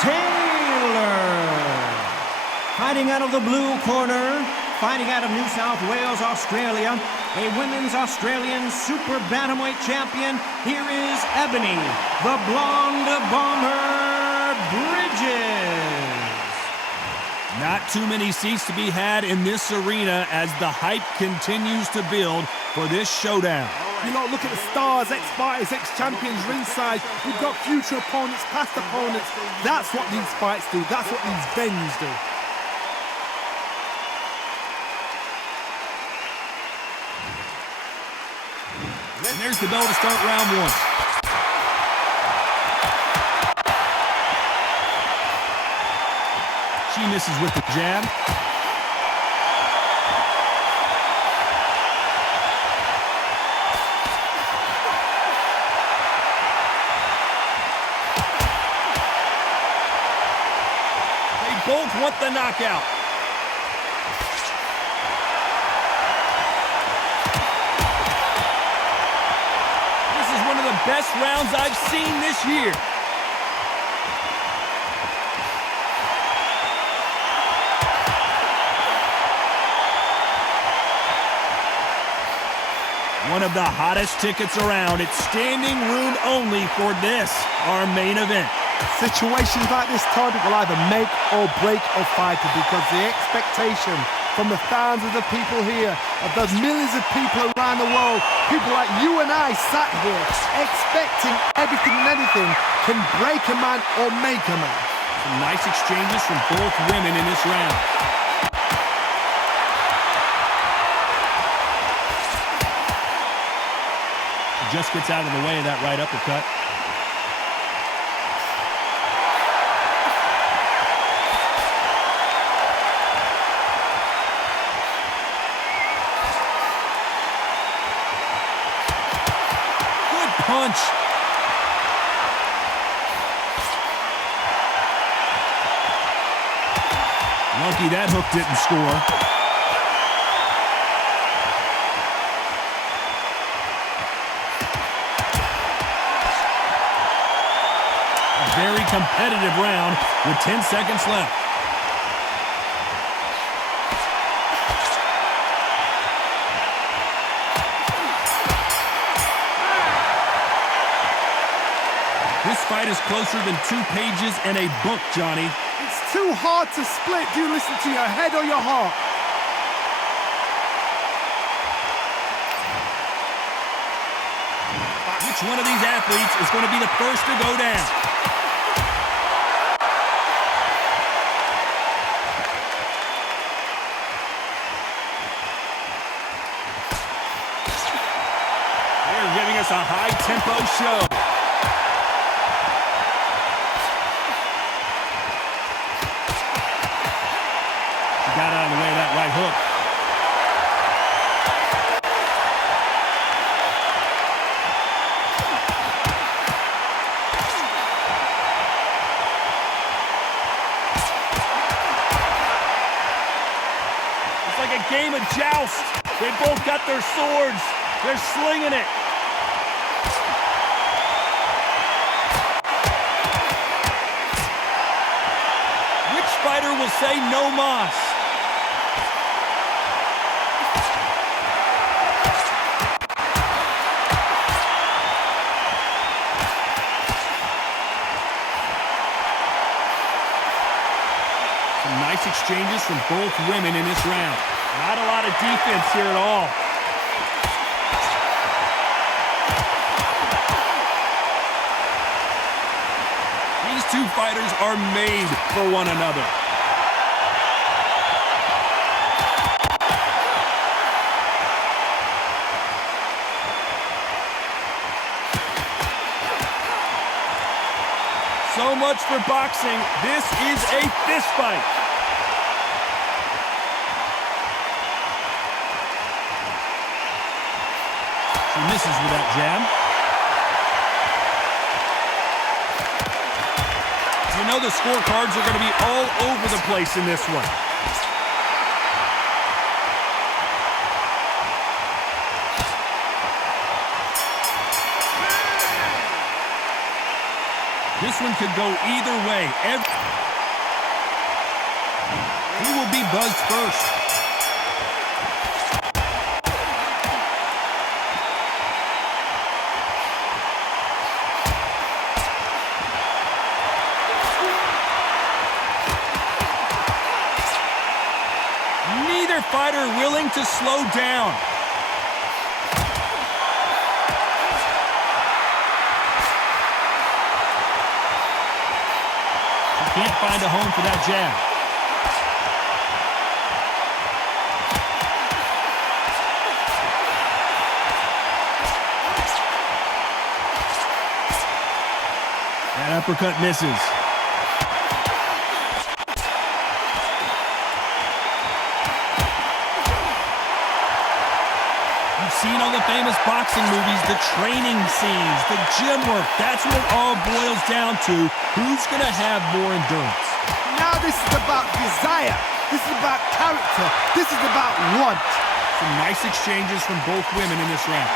Taylor. Fighting out of the blue corner, fighting out of New South Wales, Australia, a women's Australian super bantamweight champion, here is Ebanie, the blonde bomber Bridges. Not too many seats to be had in this arena as the hype continues to build for this showdown. You know, look at the stars, ex-fighters, ex-champions ringside. We've got future opponents, past opponents. That's what these fights do. That's what these venues do. And there's the bell to start round one. She misses with the jab. They both want the knockout. One of the best rounds I've seen this year. One of the hottest tickets around. It's standing room only for this, our main event. Situations like this, Todd, will either make or break a fighter because the expectation from the thousands of the people here, of those millions of people around the world, people like you and I sat here expecting everything and anything can break a man or make a man. Some nice exchanges from both women in this round. She just gets out of the way of that right uppercut. Punch. Lucky that hook didn't score. A very competitive round with 10 seconds left. This fight is closer than 2 pages in a book, Johnny. It's too hard to split. Do you listen to your head or your heart? Which one of these athletes is going to be the first to go down? They're giving us a high-tempo show. Got out of the way of that right hook. It's like a game of joust. They both got their swords. They're slinging it. Which fighter will say no mas? Nice exchanges from both women in this round. Not a lot of defense here at all. These two fighters are made for one another. So much for boxing. This is a fist fight. She misses with that jab. You know the scorecards are going to be all over the place in this one. This one could go either way. He will be buzzed first. Neither fighter willing to slow down. Can't find a home for that jab. That uppercut misses. You've seen all the famous boxing movies, the training scenes, the gym work. That's what it all boils down to. Who's going to have more endurance? Now this is about desire. This is about character. This is about want. Some nice exchanges from both women in this round.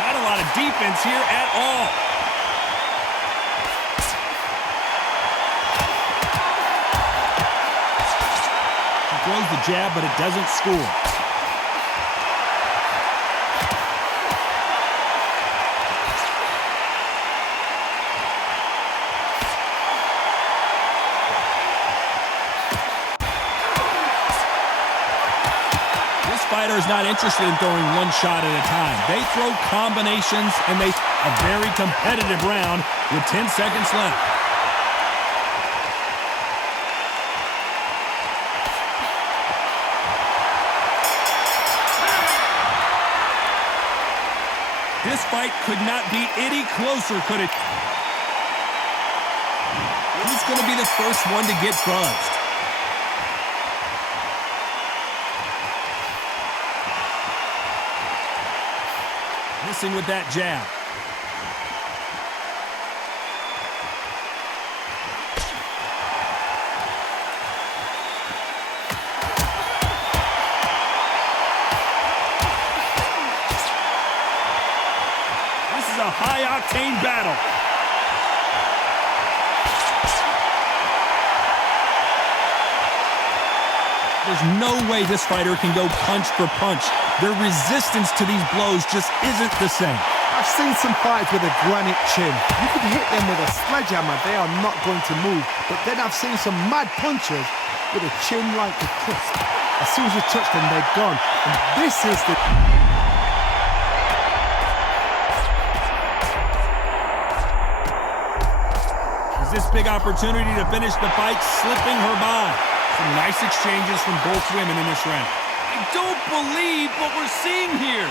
Not a lot of defense here at all. Throws the jab, but it doesn't score. This fighter is not interested in throwing one shot at a time. They throw combinations, and they a very competitive round with 10 seconds left. This fight could not be any closer, could it? Who's going to be the first one to get buzzed? Missing with that jab. A high-octane battle. There's no way this fighter can go punch for punch. Their resistance to these blows just isn't the same. I've seen some fights with a granite chin. You could hit them with a sledgehammer, they are not going to move. But then I've seen some mad punchers with a chin like a crisp. As soon as you touch them, they're gone. And this is the... This big opportunity to finish the fight slipping her by. Some nice exchanges from both women in this round. I don't believe what we're seeing here.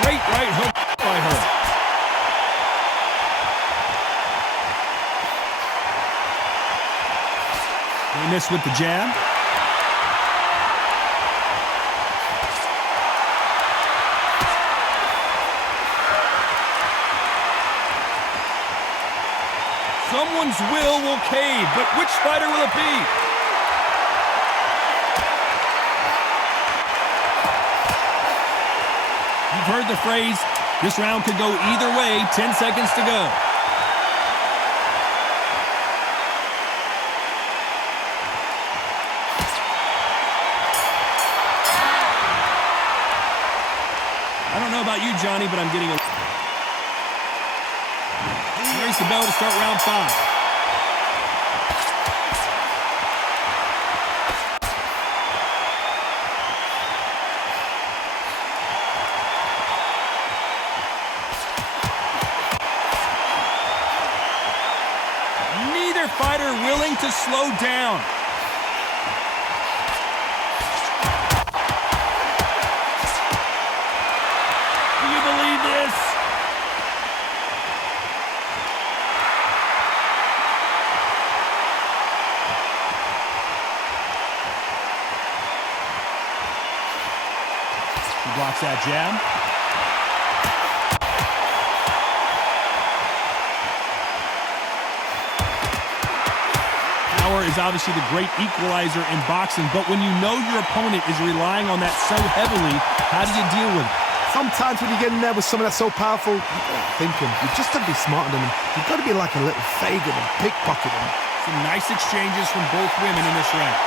Great right hook by her. They miss with the jab. Someone's will cave, but which fighter will it be? You've heard the phrase, this round could go either way, 10 seconds to go. I don't know about you, Johnny, but I'm getting a... Raise the bell to start round 5. Neither fighter willing to slow down. Do you believe this? blocks that jab. Power is obviously the great equalizer in boxing, but when you know your opponent is relying on that so heavily, how do you deal with it? Sometimes when you get in there with someone that's so powerful, you've got to think him. You've just got to be smarter than him. You've got to be like a little Fagin and pickpocket him. Some nice exchanges from both women in this round.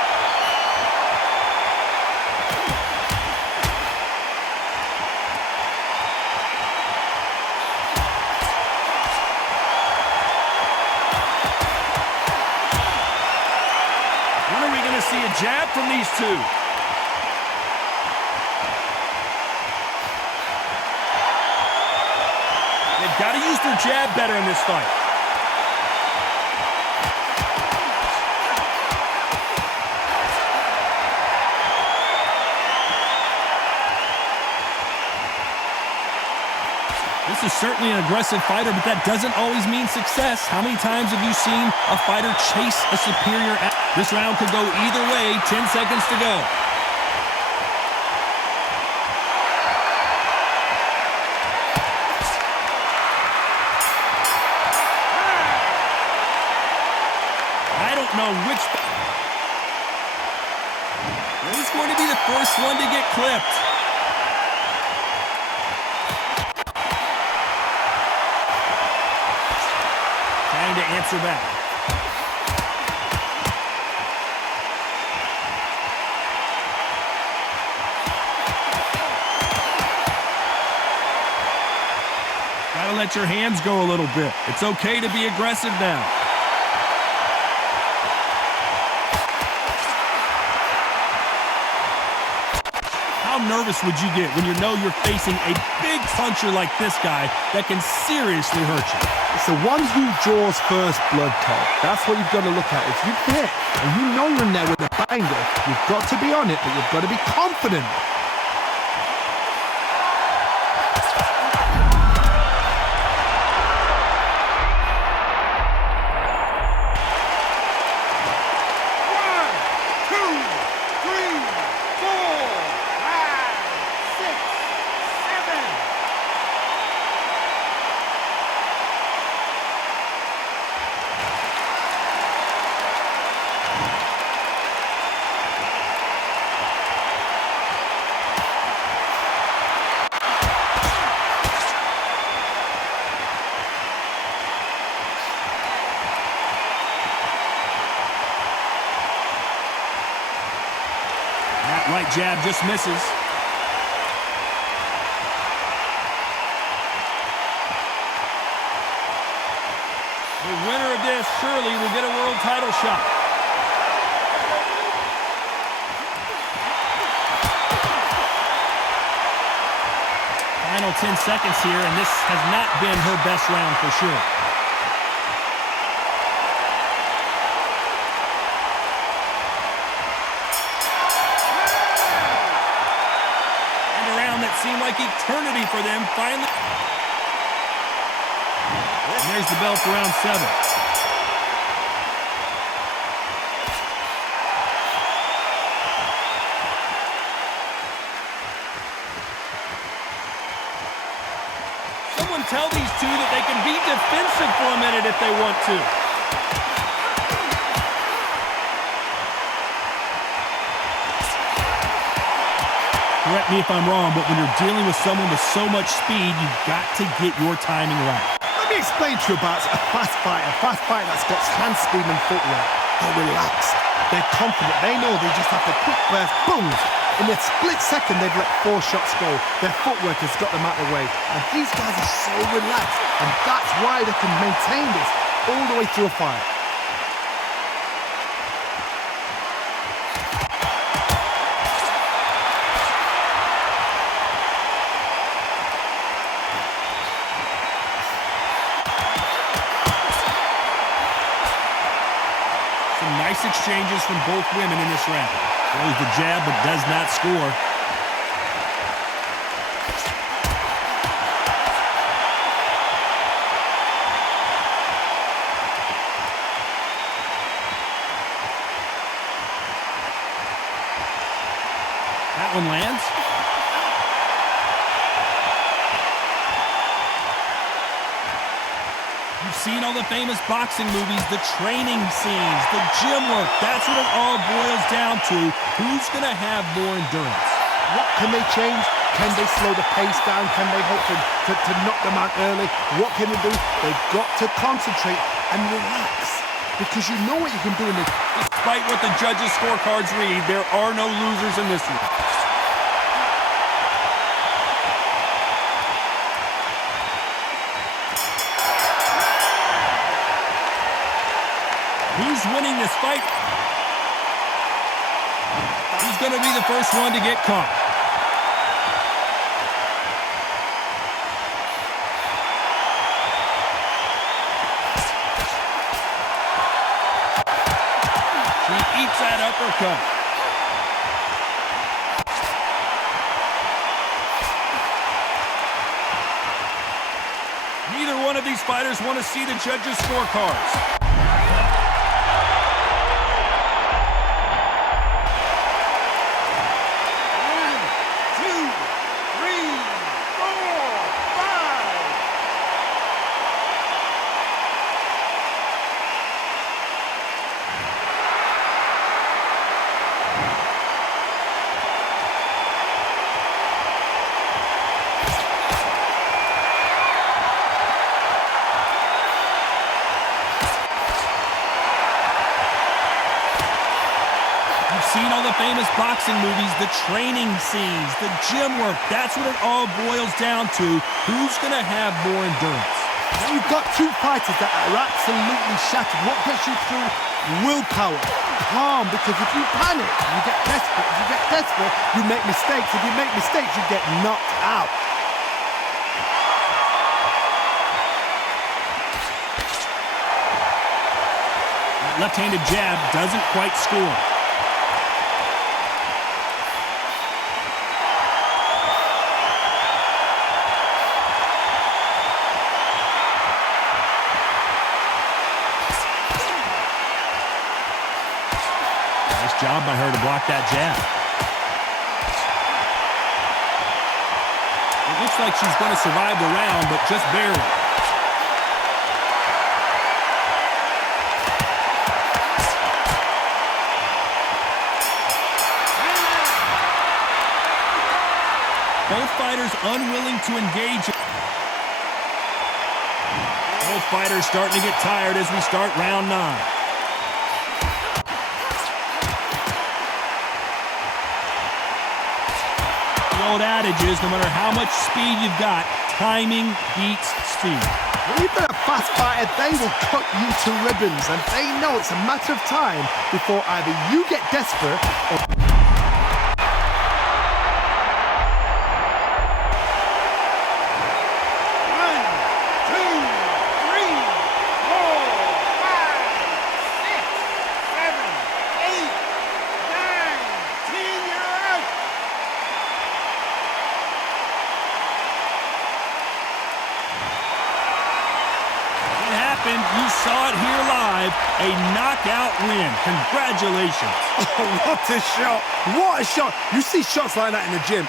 When are we going to see a jab from these two? They've got to use their jab better in this fight. This is certainly an aggressive fighter, but that doesn't always mean success. How many times have you seen a fighter chase a superior? This round could go either way. 10 seconds to go. I don't know which. Who's going to be the first one to get clipped? Trying to answer back. Gotta let your hands go a little bit. It's okay to be aggressive now. How nervous would you get when you know you're facing a big puncher like this guy that can seriously hurt you? It's the one who draws first blood, Todd. That's what you've got to look at. If you're there and you know you're in there with a banger, you've got to be on it, but you've got to be confident. Right jab just misses. The winner of this surely will get a world title shot. Final 10 seconds here, and this has not been her best round for sure. Seemed like eternity for them finally. And there's the bell for round 7. Someone tell these two that they can be defensive for a minute if they want to. Correct me if I'm wrong, but when you're dealing with someone with so much speed, you've got to get your timing right. Let me explain to you about a fast fighter that's got hand speed and footwork. They're relaxed. They're confident. They know they just have to quick burst, boom. In a split second, they've let 4 shots go. Their footwork has got them out of the way. And these guys are so relaxed. And that's why they can maintain this all the way through a fight. Nice exchanges from both women in this round. Throws the jab, but does not score. That one lands. You've seen all the famous boxing movies, the training scenes, the gym work. That's what it all boils down to. Who's going to have more endurance? What can they change? Can they slow the pace down? Can they hope to knock them out early? What can they do? They've got to concentrate and relax, because you know what you can do in this. Despite what the judges' scorecards read, there are no losers in this one. Who's winning this fight? Who's going to be the first one to get caught? She eats that uppercut. Neither one of these fighters want to see the judges' scorecards. Seen all the famous boxing movies, the training scenes, the gym work. That's what it all boils down to. Who's going to have more endurance? Now you've got two fighters that are absolutely shattered. What gets you through? Willpower, calm, because if you panic, you get desperate. If you get desperate, you make mistakes. If you make mistakes, you get knocked out. That left-handed jab doesn't quite score. Job by her to block that jab. It looks like she's going to survive the round, but just barely. Both fighters unwilling to engage. Both fighters starting to get tired as we start round 9. Old adage is, no matter how much speed you've got, timing beats speed. When you've got a fast fighter, they will cut you to ribbons, and they know it's a matter of time before either you get desperate or... You saw it here live, a knockout win. Congratulations. Oh, what a shot. What a shot. You see shots like that in the gym.